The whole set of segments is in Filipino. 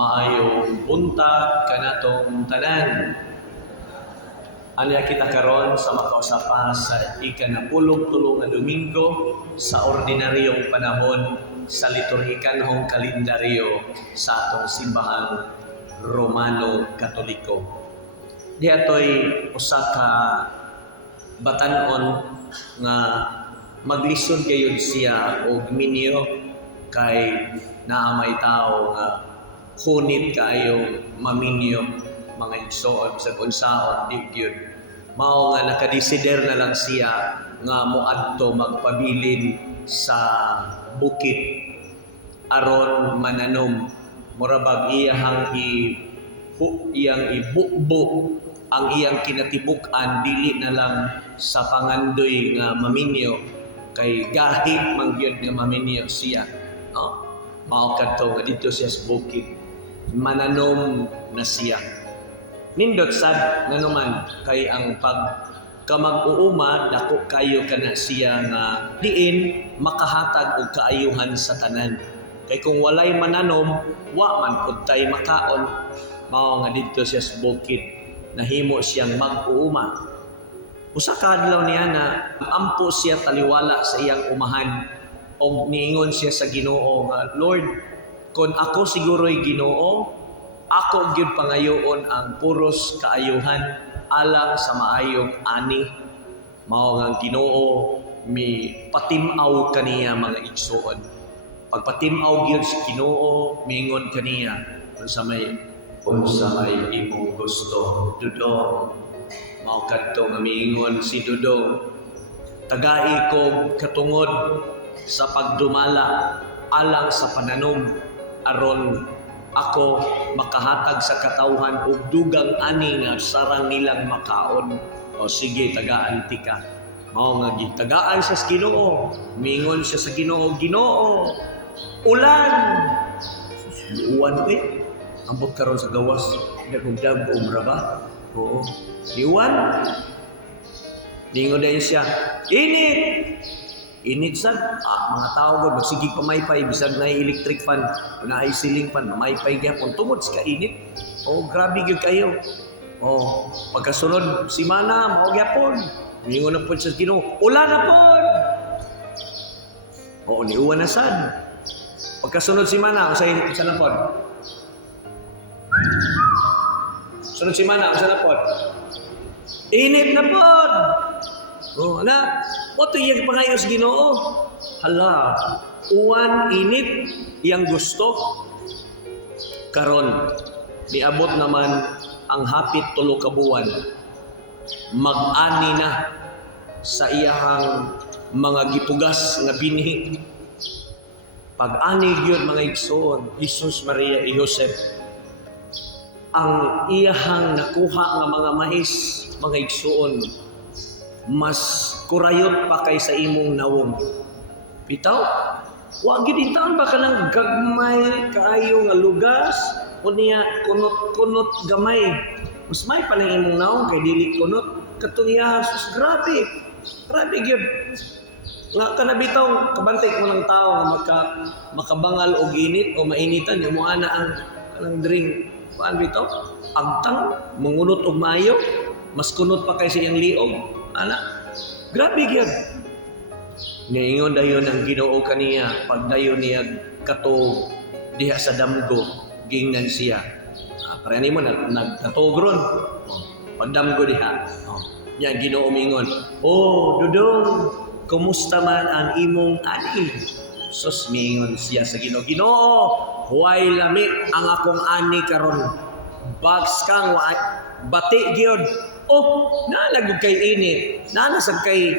Maayong buntag kanatong tanan. Anya kita karon sa makausapan sa ikanapulong-tulong na Domingo sa ordinaryong panahon sa liturhikanhong kalendaryo sa atong simbahan Romano Katoliko. Diatoy usa ka batan-on nga maglisod gayud siya og minyo kay naa may tao nga hunit kayo maminyo mga igsoon sa unsaon di gyud mao nga nakadesider na lang siya nga moadto magpabilin sa bukid aron mananom murabag iyang ibukbo ang iyang kinatibuk-an dili na lang sa pangandoy nga maminyo kay gahit man gyud nga maminyo siya no mao kadto nga dito siya sa bukid mananom na siya. Nindot sad nga naman kay ang pagkamag-uuma dako kayo kana siya nga diin makahatag og kaayuhan sa tanan. Kay kung walay mananom, wa man pud tay makaon. Mao nga dito siya sa bukid nahimo siyang mag-uuma. Usa ka adlaw niya na ampo siya taliwala sa iyang umahan og niingon siya sa Ginoo nga Lord, kung ako siguro'y Ginoo, ako gyud pangayoon ang puros kaayuhan alang sa maayong ani. Mao nga Ginoo mi patimaw kaniya mga igsoon. Pagpatimaw gyud si Ginoo, miingon kaniya unsa may imong gusto, Dudong. Mao kadto nga miingon si Dudong, tagai ko katungod sa pagdumala alang sa pananom aron ako makahatag sa katawhan og dugang ani nga sarang nilang makaon. O sige, tagaan ti ka. Mao nga gitagaan siya sa Ginoo. Mingon siya sa Ginoo, Ginoo, ulan. Uwan eh. Ambot karon sa gawas, dagdag umra ba? Oo. Iwan. Ningon din siya, init. Init sad, mga tao gud magsigig pamaypay bisag na electric fan, na ceiling fan, mamaypay gyapon tungod sa kainit. Oh, grabe gyud kayo. Oh, pagkasunod semana mao gyapon. Mingon na pud sa Ginoo, ulan na pud. Oh, niuwan na sad. Pagkasunod semana usa na pud. Sunod semana usa na pud. Init na pud. Oh, na, what iyang pangayos Ginoo? Hala, uwan, init, iyang gusto. Karon, niabot naman ang hapit 3 ka buwan. Mag-ani na sa iyahang mga gipugas nga binhi. Pag-ani gyud mga igsoon, Jesus, Maria, y Joseph, ang iyahang nakuha nga mga mais, mga igsoon, mas kurayot pa kay sa imong nawong. Bitaw, wa gid taon ba kanang gagmay kaayo nga lugas unya kunot-kunot gamay. Mas may pa lang imong nawong kay dili kunot katong sus grabe. Grabe gyud. Nga kana bitaw kabantay ko ng tao nga makabangal og init o mainitan imo ana ang kanang drink. Paan bitaw? Agtang mangunot og maayo, mas kunot pa kay sa iyang liog. Ana, grabe gyud. Niingon dayon ang Ginoo kaniya pagdayon niya kato diha sa damgo gingnan siya. Para nimo nagtatogron. Pagdamgo diha. Nya Ginoo mingon, "Oh, Dudong, kumusta man ang imong ani?" Sus mingon siya sa Ginoo, "Ginoo, huway lami ang akong ani karon. Bags kang bati gyud." Oh, nalagod kay init, nanasag kay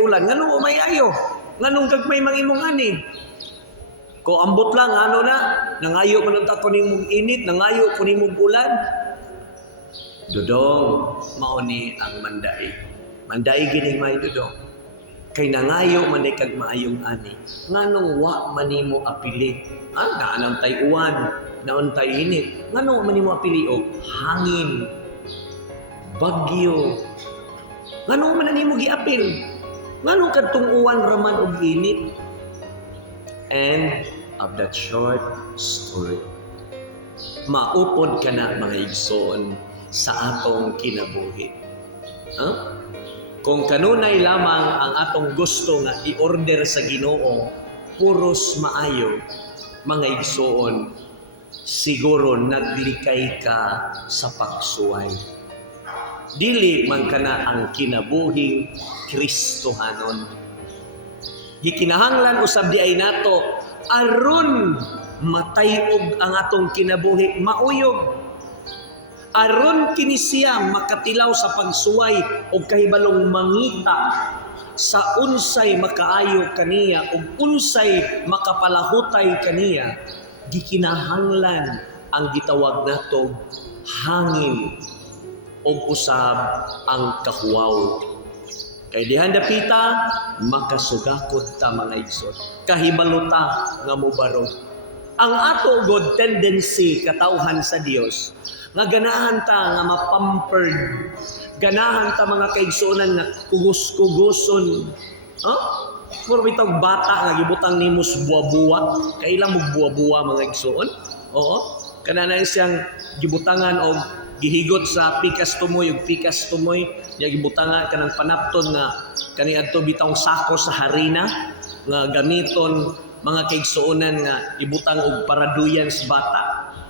ulan, nganong umayayo, nganong gagmay mang imong ani. Ko ambot lang, ano na, nangayo man unta ko nimong init, nangayo ko nimong ulan. Dudong, mauni ang manday. Manday gining may Dudong. Kay nangayo man ay kag maayong ani, nganong wa manimo apili. Naanang tay uwan, naon tay init, nganong manimo apili og hangin. Bagyo. Ngano man nimo giapil? Ngano kadtong uwan raman og init? End of that short story. maupod ka na mga igsoon sa atong kinabuhi. Kung kanunay lamang ang atong gusto nga i-order sa Ginoo, puros maayo, mga igsoon, siguro naglikay ka sa pagsuway. Dili man kana ang kinabuhing Kristohanon. Gikinahanglan usab di ay nato aron matayog ang atong kinabuhi mauyog. Aron kini siya makatilaw sa pagsuway o kahibalong mangita sa unsay makaayo kaniya o unsay makapalahutay kaniya, gikinahanglan ang gitawag nato hangin o usab ang kahuwaw. Kay dihan dapita makasugakod ta mga igsoon, kahibalota nga mobarog. Ang ato god tendency katawhan sa Dios nga ganahan ta nga mapampered, ganahan ta mga kaigsuonan nga kugos-kugoson. Mura bitog bata nga gibutang nimos buwa-buwa, kailan mo buwa-buwa mga igsuon? Oo, kanana siyang gibutangan og gihigot sa pikas tumoy ug pikas tumoy, nya gibutangan kanang panapton nga kaniadto bitong sako sa harina nga gamiton mga kaigsuonan nga ibutang og paraduyan sa bata.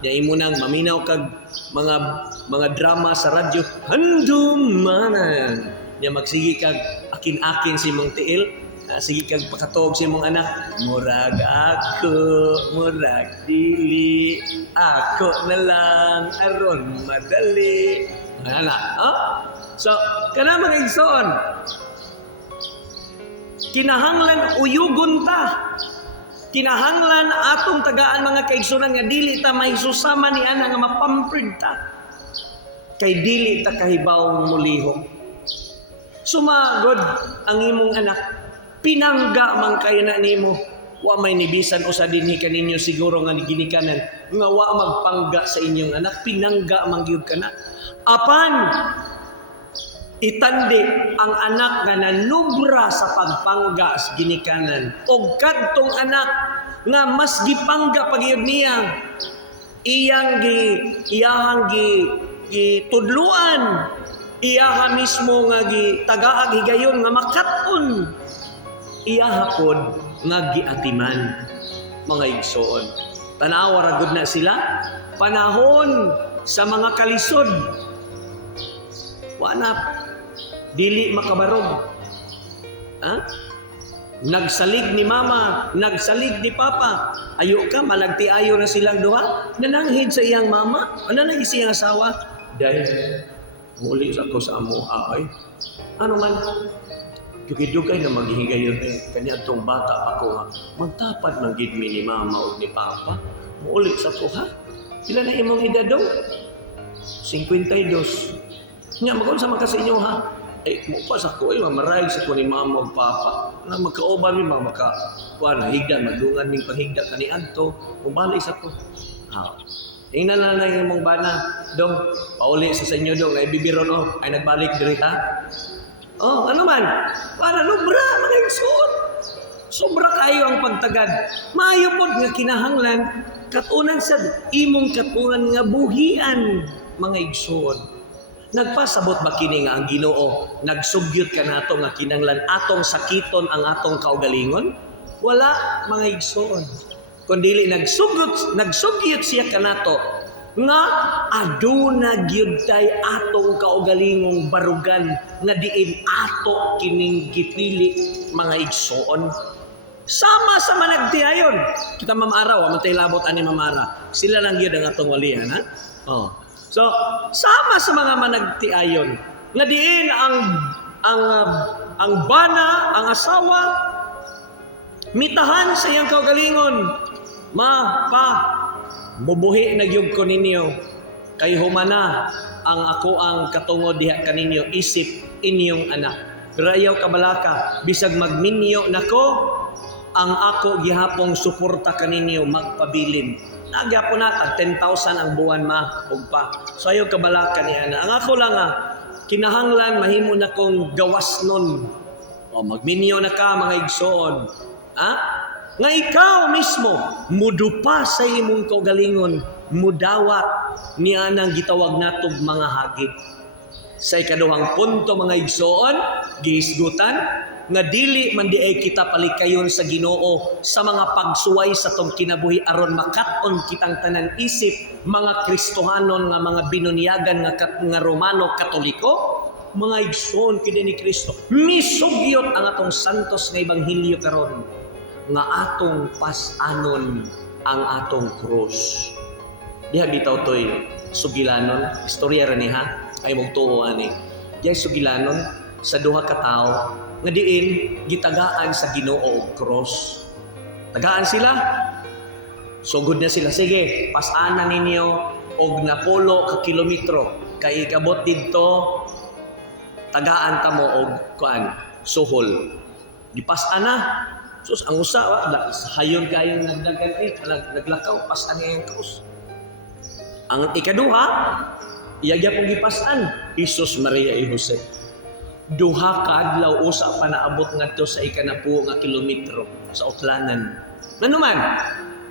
Ya imo nang maminaw kag mga drama sa radyo, handumanan. Ya magsigi kag akin-akin si mong tiil, sige kag pakatuog si mong anak, murag ako, murag dili, ako na lang aron madali. Ana, So, kana mga igsoon, kinahanglan uyugon ta. Kinahanglan atong tagaan mga kaigsunan nga dili ta mahisusama ni ana nga mapampered ta. Kay dili ta kahibaw mulihok. Sumagod ang imong anak, pinangga man kayo na nimo. Wa may nibisan usa dinhi kaninyo siguro nga ginikanan nga wa magpangga sa inyong anak, pinangga man gyud kana. Apan itandi ang anak nga nanubra sa pagpangga sa ginikanan o kadtong anak nga mas gipangga pagyud niya iyang tudluan iyaha mismo nga gitagaag higayon nga makaton iyaha pod nga giatiman mga igsoon. Tanawa ra gud na sila panahon sa mga kalisod wa dili makabarog. Nagsalig ni mama, nagsalig ni papa. Ayo ka, malagtiayo na silang duha. Nananghid sa iyang mama, nananghid sa iyang asawa. Dahil, muli sa ko sa amo, ay. Ano man, dugay-dugay na maghihigayon kanya itong bata ako nga. Magtapad magid mi ni mama o ni papa. Muli sa ko, ha? Sila na imong edadong? 52. Nga, magkon sa mga sa inyo, ha? Mupas ako, mamarayag sa ko ni mama o papa. Na magkaoban mi maka higdan, madungan ming panghigda ka ni Anto, umali sa ko. Ingnan na lang yung mong bana, dong, pauli sa inyo dong, ay bibiro no, ay nagbalik diri ha. Ano man, para lubra, mga igsoon. Sobra kayo ang pagtagad. Maayo pod nga kinahanglan, katunan sa imong katunan nga buhian, mga igsoon. Nagpasabot ba kini nga ang Ginoo nagsugyot ka nato nga kinahanglan atong sakiton ang atong kaugalingon? Wala mga igsoon. Kundili nagsugyot siya kanato nga aduna gyud tay atong kaugalingong barugan nga diin ato kining gipili mga igsoon. Sama sa managtiayon. Kita mamaraw, amantay labot ani mamara. Sila lang gyud ang atong walihan ha. So, sama sa mga managtiayon, nga diin ang bana, ang asawa, mitahan sa iyang kaugalingon, mubuhi na gyud ko ninyo, kay humana ang ako ang katungod diha kaninyo, isip inyong anak. Pero ayaw kabalaka, bisag magminyo nako, ang ako gihapong suporta kaninyo magpabilin. Nagyapo na, 10,000 ang buwan ug pa. So ayaw kabalaka ni ana. Ang ako lang kinahanglan mahimo na kong gawas nun. Magminyo na ka mga igsoon. Nga ikaw mismo, mudupa sa imong kaugalingon, mudawat niya nang gitawag natog mga hagit. Sa ikaduhang punto mga igsoon, gihisgutan nga dili man di ay kita palikayon sa Ginoo sa mga pagsuway sa tong kinabuhi aron makat-on kitang tanan isip mga Kristohanon nga mga binunyagan nga Romano Katoliko. Mga igsoon kini ni Kristo, misugyot ang atong santos nga ebanghelyo karon nga atong pas-anon ang atong krus. Diha bitaw toy sugilanon, istorya ra ni ha, ay magtuo ani. Diha sugilanon sa duha ka tawo nga diin gitagaan sa Ginoo og cross. Tagaan sila. Sugod na sila, sige, pas-anan ninyo og napolo ka kilometro kay ikabot didto tagaan ta mo og kuan suhol. Dipas-an na. Sus ang usa hayon kayo nagdagan naglakaw pas-an ang cross. Ang ikaduha, iyagya pong gipas-an, Jesus, Maria, y Jose. Duha ka adlaw usa pa naabot ngadto sa ikanapuo nga kilometro sa utlanan. Ngano man?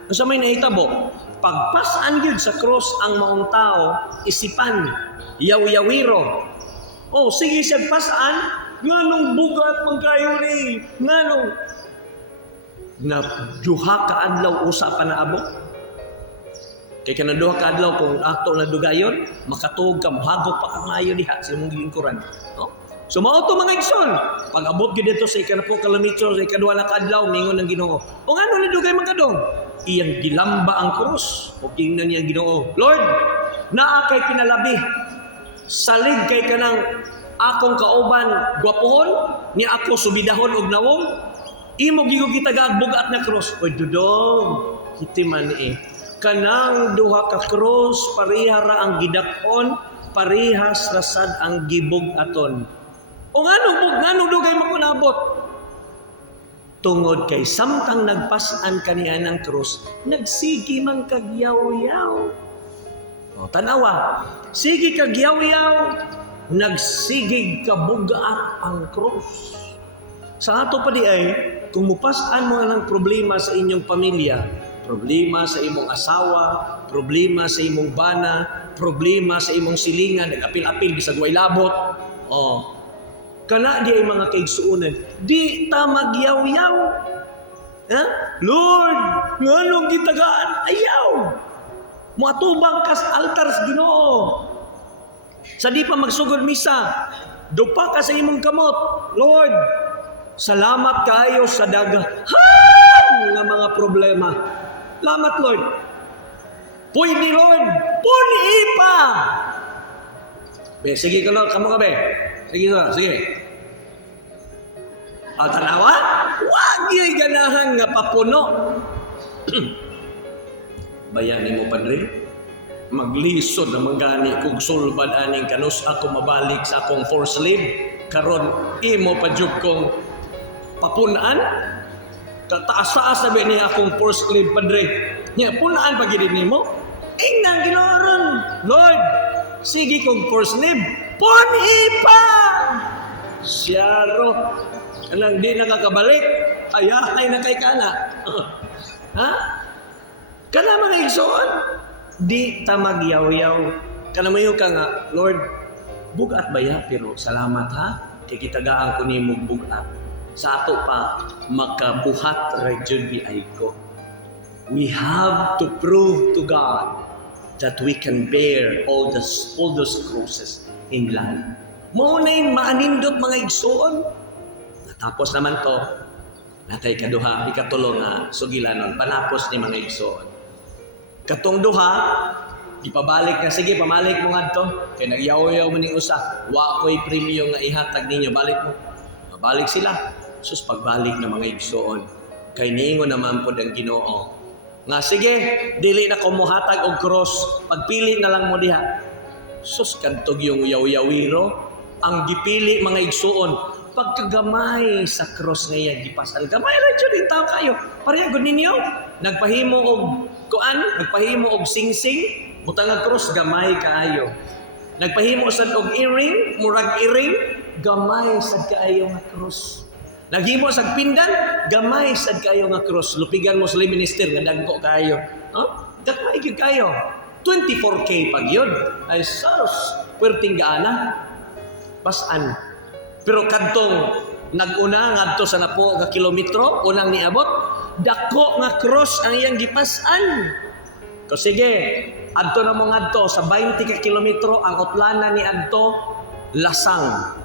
Unsa may nahitabo? Pagpas-an gyud sa cross ang maong tao, isipan, yaw-yawiro. Oh, sige siya pas-an, nganong bugat man kayo ni, nganong na duha ka adlaw usa pa naabot. Kay kana duha ka adlaw kung ato na dugayon, makatuog ka, mahagok pa ka maayo diha sa imong gilingkuran. No? So mao to mga igsoon, pag abot gyud dito sa ikanapuo kilometro sa ikaduha na ka adlaw mingon ng Ginoo. O ngano ni dugay man kadong? Iyang gilamba ang krus. O tingnan niya Ginoo, Lord, naa kay kinalabi. Salig kay kanang akong kauban gwapohon, ni ako subidahon og nawong. Imo gigo gitagaag bugat na krus. Oy dudong, kiti man kanang duha ka krus pareha ra ang gidakon, parehas rasad ang gibug-aton. O ngano dugay makunabot? Tungod kay samtang nagpas-an kaniya ng krus, nagsigi man kagyaw-yaw. O tanawa, sige kagyaw-yaw, nagsigig kabugaat ang krus. Sa ato pa di ay, kung mupas-an mo ng problema sa inyong pamilya, problema sa imong asawa, problema sa imong bana, problema sa imong silingan, nag-apil-apil bisag way labot. Oh. Kana di ay mga kaigsuonan, di ta magyaw-yaw. Ha? Lord, nganong gitagaan? Ayaw. Muatubang kas altar sa Ginoo. Sa di pa magsugod misa, dupa ka sa imong kamot. Lord, salamat kayo sa daghan nga mga problema. Salamat, Lord. Pwede, Lord. Puni pa. Be, sige ka, Lord. Kamu ka, be. Sige, Lord. Sige. Tanawa? Wag yung ganahan nga papuno. Bayanin mo, Padre. Maglisod na manggani kung sulbad aning kanus ako mabalik sa akong force leave. Karon imo pa jud kong papunaan. Kataas-taas sabi niya akong force leave, Padre. Niya, punaan pa gid nimo. Inang Ginoon, Lord, sige kong force leave. Puni pa! Siyaro. Kanang di nakakabalik, ayahay na kay kana. Ha? Kana mga igsoon, di ta magyaw-yaw. Kana mayo ka nga, Lord, bugat ba ya? Pero salamat ha, kay kitagaan ko nimo bugat. Sa ato pa, makabuhat ra jud ay ko. We have to prove to God that we can bear all those crosses in life. Mao na yung maanindot mga igsoon. Tapos naman to, natay kaduha, ikatulo nga sugilanon, panapos ni mga igsoon. Katong duha, ipabalik na, sige, pamalik mo nga to. Kaya nagyaw-yaw man yung usa, wa ko'y premyo nga ihatag ninyo, balik mo. Mabalik sila. Sus, pagbalik na mga igsoon, kay niingon naman po ang Ginoo. Nga, sige, dili na kumuhatag og cross, pagpili na lang mo diha. Sus, kantog yung yaw-yawiro, ang gipili mga igsoon, pagkagamay sa cross nga gipasan. Gamay ra jud yung tao kayo. Pareha gud ninyo. Nagpahimo og kuan, nagpahimo og singsing, butang ang cross gamay kaayo. Nagpahimo sad og earring, murag earring, gamay sad kaayo nga cross. Naghimo sad pindan, gamay sad kaayo nga cross. Lupigan mo sa minister nga dagko kaayo. Huh? Gamay gyud kayo. 24K pag yun. Ay saros, puwerting gaana. Pasan. Pero kadtong nag-una ngadto sa napo ka kilometro, unang niabot, dako nga cross ang iyang gipasan. So sige, adto na mo ngadto sa 20 ka kilometro, ang utlanan ni adto Lasang.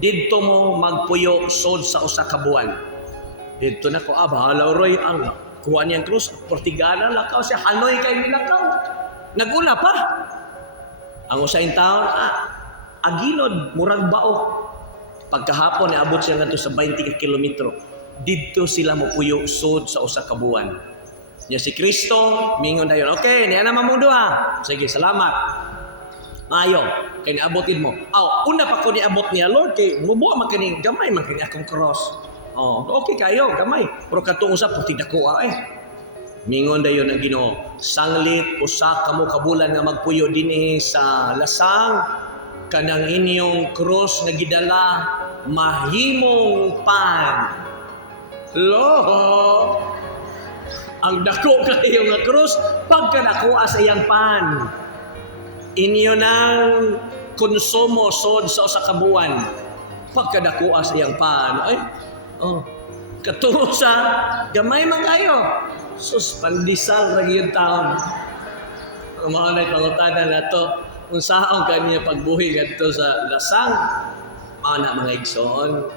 Didto mo magpuyo sod sa usa ka buwan. Didto na ko, bahala roy ang kuha niyang cross, Portigana, lakaw siya, Hanoi kay nilakaw. Nagula pa. Ang usaing taon, agilod, murag bao. Pagkahapon, abot siya ngadto sa 20 ka kilometro. Didto sila mopuyo sod sa usa ka buwan. Nya si Kristo, mingon dayon, okay, niya na mamundo ha. Sige, salamat. Ayo, kay niabotin mo. Una pa ko niabot niya, Lord, kay mubuha man kani, gamay man kani akong cross. Okay kayo, gamay. Pero katong usa puti dako Mingon dayon ang Ginoo, sanglit usa kamo kabulan nga magpuyo dinhi sa Lasang, kanang inyong cross nga gidala mahimong pan. Lo, ang dako kayo nga cross pagka nakuha sa iyang pan. Inyo nang konsumo sod sa usa ka buwan pagka nakuha sa iyang pan. Katulog sa gamay man kayo. Sus, pandisal ra gyud taon. Ang mga nagpangutana nato, unsaon kaniya pagbuhi ngadto sa Lasang? Ana mga igsoon,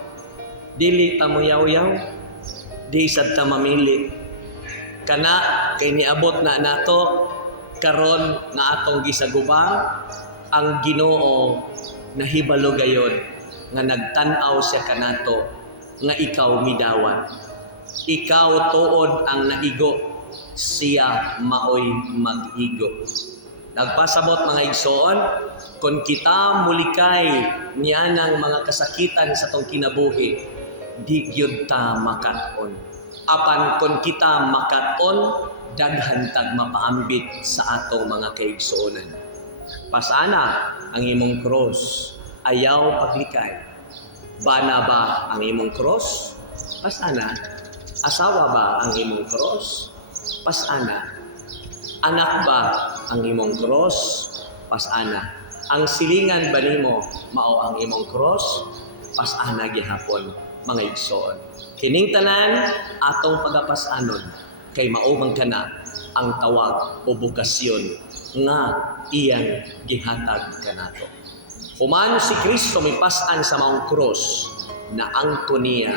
dili ta mo yaw-yaw, di sad ta mamili. Kana kay niabot na nato karon nga atong gisagubang ang Ginoo nahibalo gayon nga nagtan-aw siya kanato nga ikaw midawat. Ikaw tuod ang naigo, siya maoy mag-igo. Nagpasabot mga igsoon, kung kita mulikay niya ng mga kasakitan sa tong kinabuhi, di gyud ta makaton. Apan kung kita makaton, daghantag mapaambit sa ato mga kaigsuonan. Pasana ang imong cross, ayaw paglikay. Bana ba ang imong cross? Pasana. Asawa ba ang imong cross? Pasana. Anak ba ang imong cross? Pasana. Ang silingan ba nimo mao ang imong cross? Pasana gihapon mga igsoon. Kining tanan atong pagapasanon kay mao man kana ang tawag o bukasyon nga iyang gihatag kanato. Human si Kristo mipas-an sa maong cross na angko niya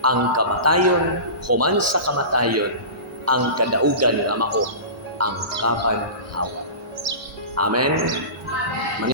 ang kamatayon, human sa kamatayon, ang kadaugan nga mao ang kapanhawa. Amen.